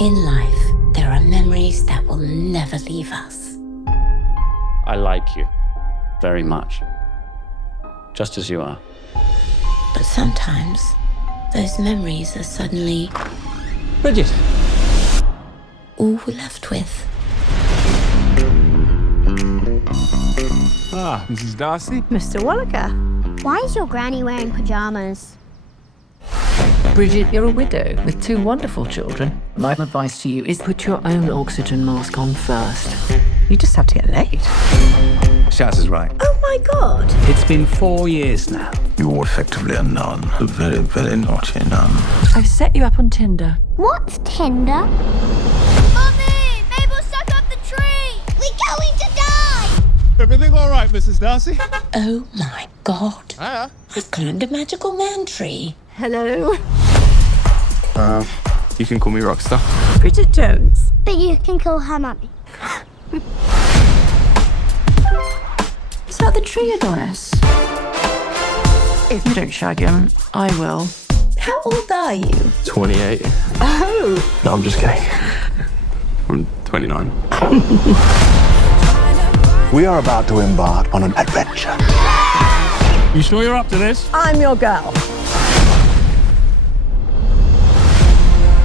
In life, there are memories that will never leave us. I like you very much, just as you are. But sometimes, those memories are suddenly Bridget! all we're left with. Ah, Mrs. Darcy. Mr. Wallaker. Why is your granny wearing pajamas? Bridget, you're a widow with 2 wonderful children. My advice to you is put your own oxygen mask on first. You just have to get laid. Shaz is right. Oh my God. It's been 4 years now. You're effectively a nun. A very, very naughty nun. I've set you up on Tinder. What's Tinder? Mummy! Mabel's stuck up the tree! We're going to die! Everything all right, Mrs. Darcy? Oh my God. Hiya. I've climbed a magical man tree. Hello. You can call me Rockstar. Bridget Jones. But you can call her Mummy. Is that the tree Adonis? If you don't shag him, I will. How old are you? 28. Oh. No, I'm just kidding. I'm 29. We are about to embark on an adventure. You sure you're up to this? I'm your girl.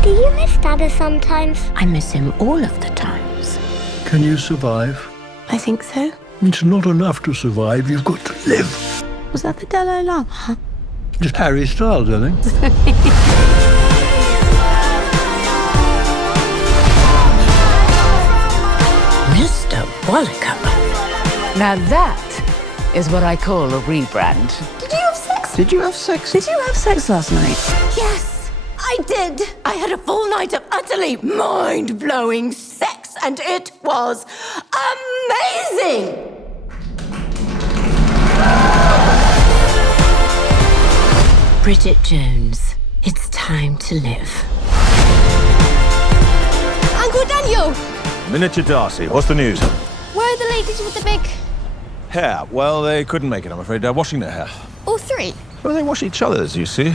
Do you miss Dada sometimes? I miss him all of the times. Can you survive? I think so. It's not enough to survive, you've got to live. Was that the Dalai Lama? Just Harry Styles, I think. Mr. Wallaker. Now that is what I call a rebrand. Did you have sex? Did you have sex? Did you have sex last night? Yes, I did. I had a full night of utterly mind-blowing sex, and it was amazing. Bridget Jones, it's time to live. Uncle Daniel! Miniature Darcy, what's the news? Where are the ladies with the big... Hair. Well, they couldn't make it, I'm afraid. They're washing their hair. all 3? Well, they wash each other's, you see.